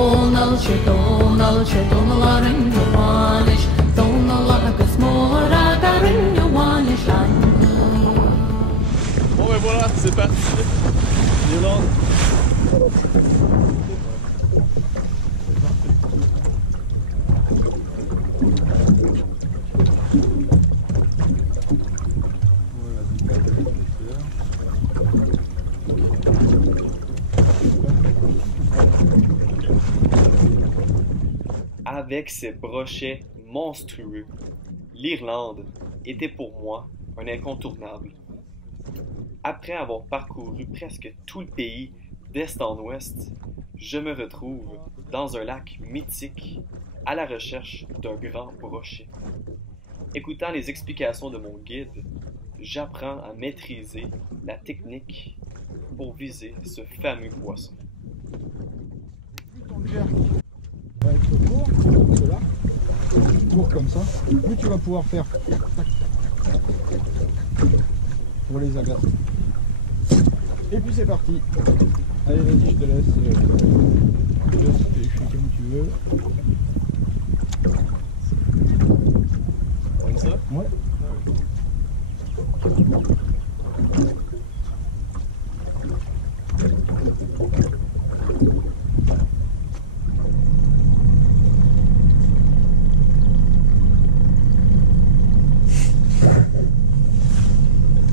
Bon ben voilà, c'est parti. L'Irlande. Avec ses brochets monstrueux, l'Irlande était pour moi un incontournable. Après avoir parcouru presque tout le pays d'est en ouest, je me retrouve dans un lac mythique à la recherche d'un grand brochet. Écoutant les explications de mon guide, j'apprends à maîtriser la technique pour viser ce fameux poisson. Plus ton jerk va être court, comme cela, court comme ça, plus tu vas pouvoir faire pour les agacer. Et puis c'est parti. Allez, vas-y, je te laisse pêcher comme tu veux. Comme ça? Ouais.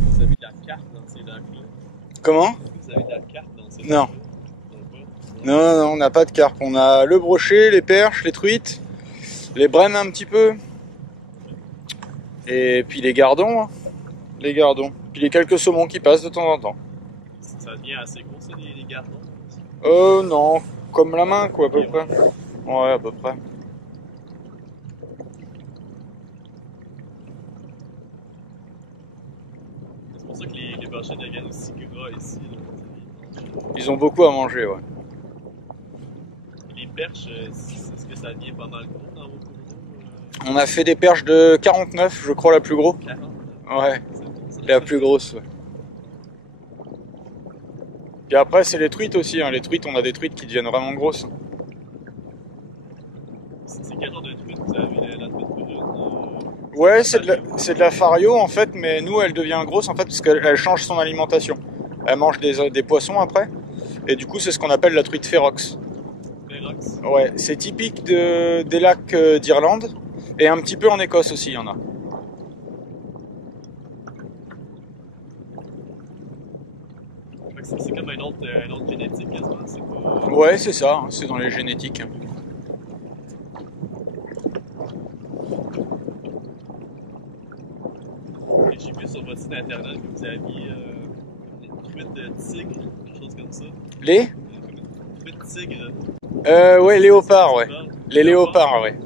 Vous avez de la carte dans ces lacs-là? Comment? Vous avez de la carte dans ces Non. lacs-là? Non, on n'a pas de carpe. On a le brochet, les perches, les truites, les brennes un petit peu. Et puis les gardons. Hein. Les gardons. Puis les quelques saumons qui passent de temps en temps. Ça devient assez gros, ça, les gardons? Non. Comme la main, quoi, à peu près. Ouais, à peu près. C'est pour ça que les brochets deviennent aussi gras ici. Là. Ils ont beaucoup à manger, ouais. Les perches, est-ce que ça devient pas mal gros dans vos cours d'eau? On a fait des perches de 49, je crois, la plus grosse. 40? Ouais, C'est bon, ça. la plus grosse, ouais. Puis après, c'est les truites aussi. Hein. Les truites, on a des truites qui deviennent vraiment grosses. C'est quel genre de truite vous avez, la truite brune? Ouais, c'est de la fario en fait, mais nous, elle devient grosse en fait parce qu'elle change son alimentation. Elle mange des poissons après, et du coup, c'est ce qu'on appelle la truite férox. Férox? Ouais, c'est typique des lacs d'Irlande, et un petit peu en Écosse aussi, il y en a. C'est comme un autre génétique, quasiment. C'est pas... Ouais, c'est ça, hein, c'est dans les génétiques. Et j'ai vu sur votre site internet que vous aviez une truite de tigre, quelque chose comme ça. Les Une truite tigre. Ouais, léopards, ouais. Léopard. Les léopards, ouais.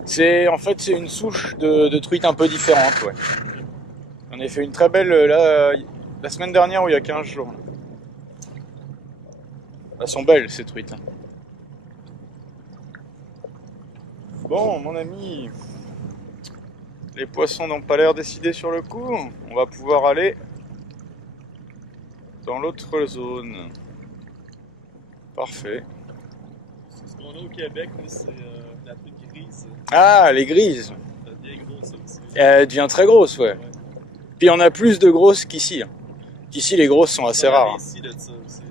Ok. En fait, c'est une souche de truite un peu différente, ouais. On a fait une très belle, là, la semaine dernière ou il y a 15 jours. Elles sont belles, ces truites. Bon, mon ami, les poissons n'ont pas l'air décidés sur le coup. On va pouvoir aller dans l'autre zone. Parfait. Ce qu'on a au Québec, c'est la truite grise. Ah, les grises. Ça devient gros, ça aussi. Elle devient très grosse, ouais. Puis on a plus de grosses qu'ici. Qu'ici, les grosses sont assez rares. Ici, de ça aussi.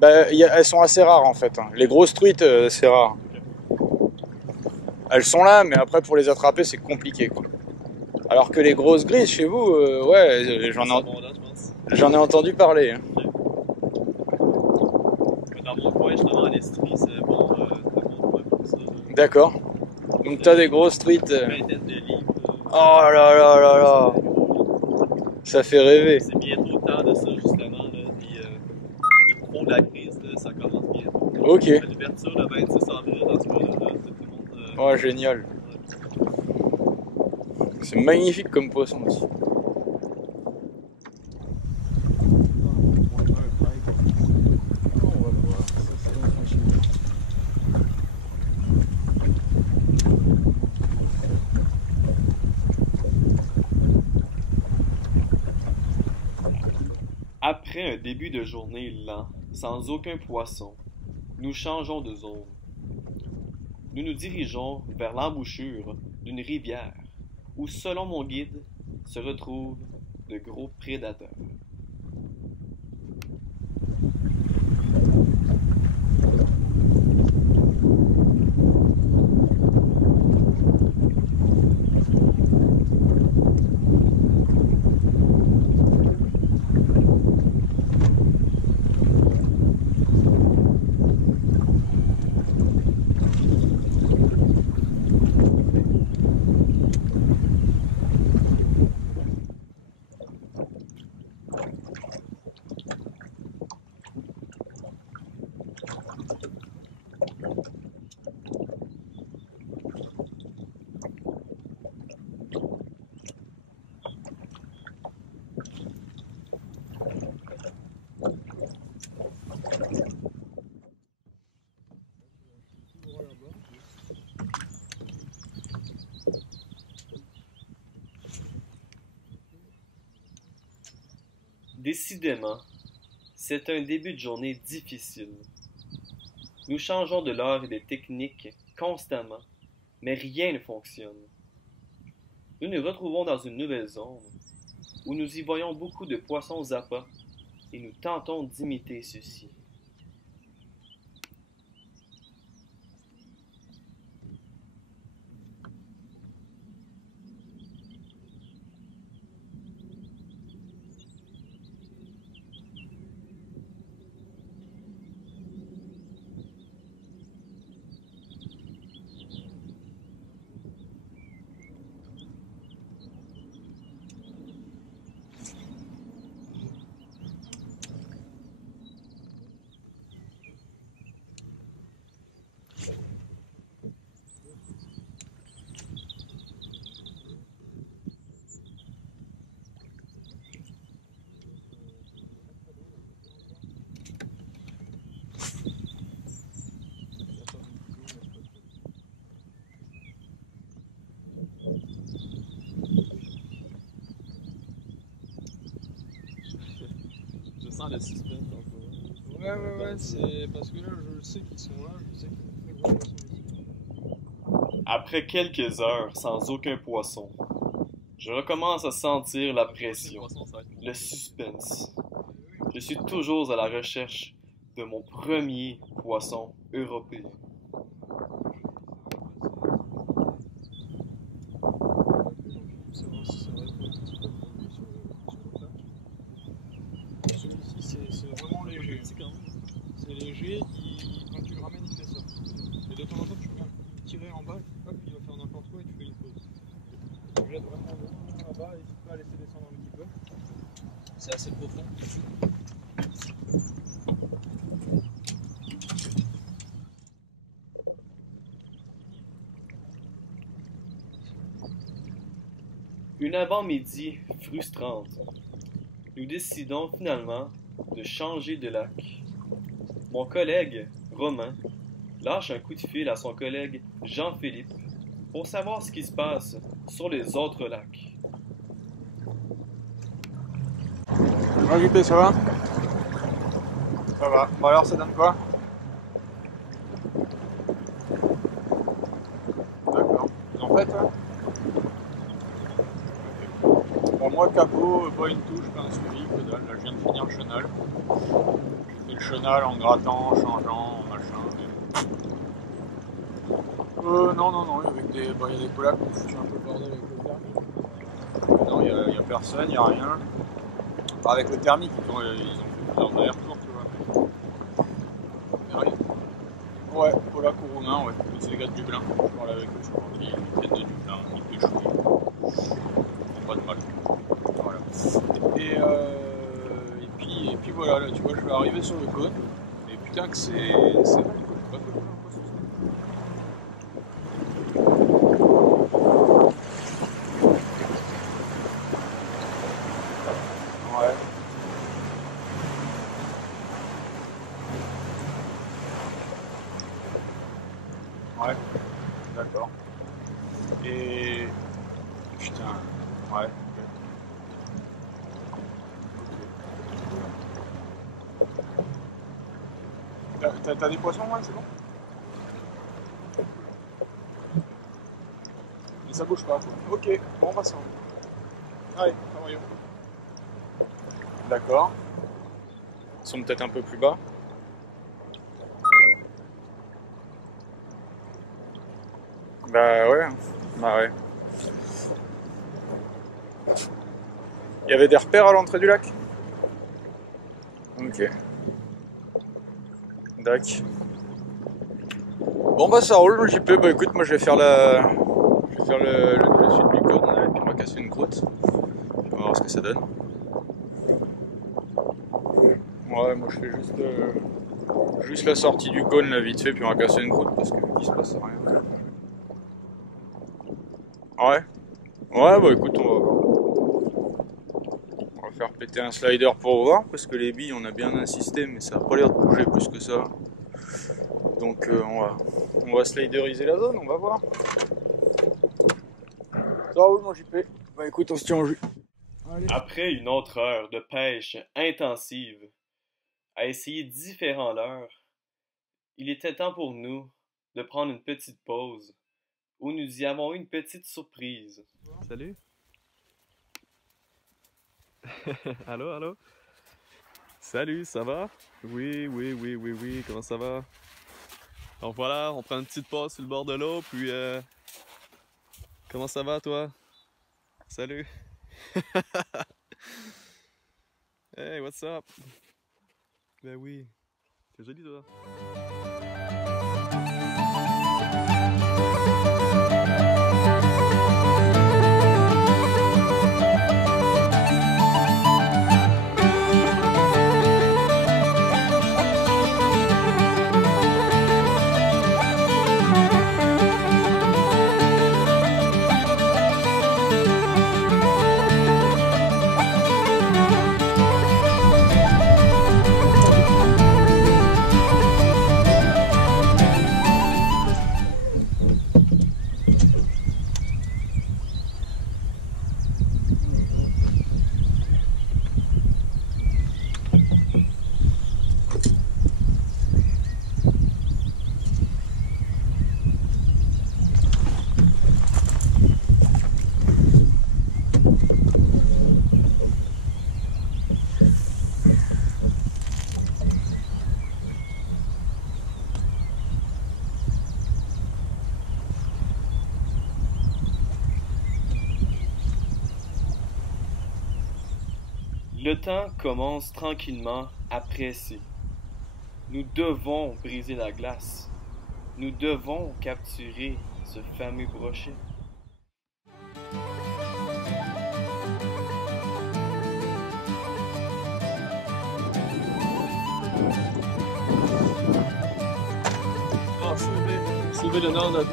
Bah, elles sont assez rares en fait. Hein. Les grosses truites, c'est rare. Elles sont là, mais après pour les attraper, c'est compliqué, quoi. Alors que les grosses grises chez vous, ouais, j'en ai entendu parler. Hein. Dans mon coin, justement, à l'Estrie, c'est bon, très bon coin pour ça. D'accord. Donc t'as des grosses truites. Une vingtaine de livres. Oh là là là là. Ça fait rêver. C'est bientôt le temps de ça, justement. Là, les pros de la crise, là, ça commence bientôt. Ok. L'ouverture le 26 avril, dans ce cas-là, tout le monde. Oh, génial. C'est magnifique comme poisson aussi. Après un début de journée lent, sans aucun poisson, nous changeons de zone. nous nous dirigeons vers l'embouchure d'une rivière où, selon mon guide, se retrouvent de gros prédateurs. Décidément, c'est un début de journée difficile. Nous changeons de l'heure et de technique constamment, mais rien ne fonctionne. Nous nous retrouvons dans une nouvelle zone où nous y voyons beaucoup de poissons aux appâts et nous tentons d'imiter ceux-ci. Je sens le suspense encore. Ouais, c'est parce que là, je sais qu'ils sont là, je sais qu'il y a de très gros poissons ici. Après quelques heures sans aucun poisson, je recommence à sentir la Les pression, poissons, ça va être- le suspense. Je suis toujours à la recherche de mon premier poisson européen. C'est vrai si ça répond un petit peu pour lui sur le plat. Celui-ci, c'est vraiment léger. Petit quand même. C'est léger, quand tu le ramènes, il fait ça. Et de temps en temps, tu peux tirer en bas, hop, il va faire n'importe quoi et tu fais une pause. Tu jettes vraiment là-bas, n'hésite pas à laisser descendre un petit peu. C'est assez profond. Une avant-midi frustrante. Nous décidons finalement de changer de lac. Mon collègue, Romain, lâche un coup de fil à son collègue Jean-Philippe pour savoir ce qui se passe sur les autres lacs. Bonjour JP, ça va? Ça va. Bon alors, ça donne quoi? D'accord. Vous en faites, ouais? Bon, moi, capot, pas une touche, pas un suivi, que dalle. Là, je viens de finir le chenal. J'ai fait le chenal en grattant, en changeant, en machin. Non, avec des... Bon, il y a des collabs qui ont foutu un peu le bordel avec le thermique. Non, il y a personne, il n'y a rien. Enfin, avec le thermique, ils ont fait plusieurs allers-retours, tu vois. Mais rien. Ouais, Polac ou Roumain, ouais. C'est les gars de Dublin. Je parle avec eux, je crois qu'ils viennent de Dublin, ils pêchent. Pas de mal. Voilà. Et puis voilà, là, tu vois, je vais arriver sur le cône. Et putain que c'est vrai, le cône. Pas que le poisson. Ouais. Ouais. D'accord. Et... Putain. Ouais. Ok. T'as des poissons, ouais, c'est bon? Mais ça bouge pas, quoi. Ok, bon, on va ça. Allez, travaillons. D'accord. Ils sont peut-être un peu plus bas. Bah ouais. Bah ouais. Il y avait des repères à l'entrée du lac? Ok. Dac. Bon bah ça roule le JP, bah écoute moi je vais faire le sud du cône là, et puis on va casser une croûte. On va voir ce que ça donne. Ouais moi je fais juste la sortie du cône là vite fait puis on va casser une croûte parce qu'il se passe rien. Ouais. Ouais bah écoute on va voir. On va faire péter un slider pour voir parce que les billes on a bien insisté mais ça a pas l'air de bouger plus que ça. Donc on va slideriser la zone, on va voir. Ça roule mon JP. Bah écoute, on se tient en jus. Allez. Après une autre heure de pêche intensive, à essayer différents leurres, il était temps pour nous de prendre une petite pause où nous y avons eu une petite surprise. Salut. Allô, allô? Salut, ça va? Oui, comment ça va? Donc voilà, on prend une petite pause sur le bord de l'eau, puis comment ça va toi? Salut! Hey, what's up? Ben oui, t'es joli toi. Le temps commence tranquillement à presser. Nous devons briser la glace. Nous devons capturer ce fameux brochet. Oh, sauver le nord de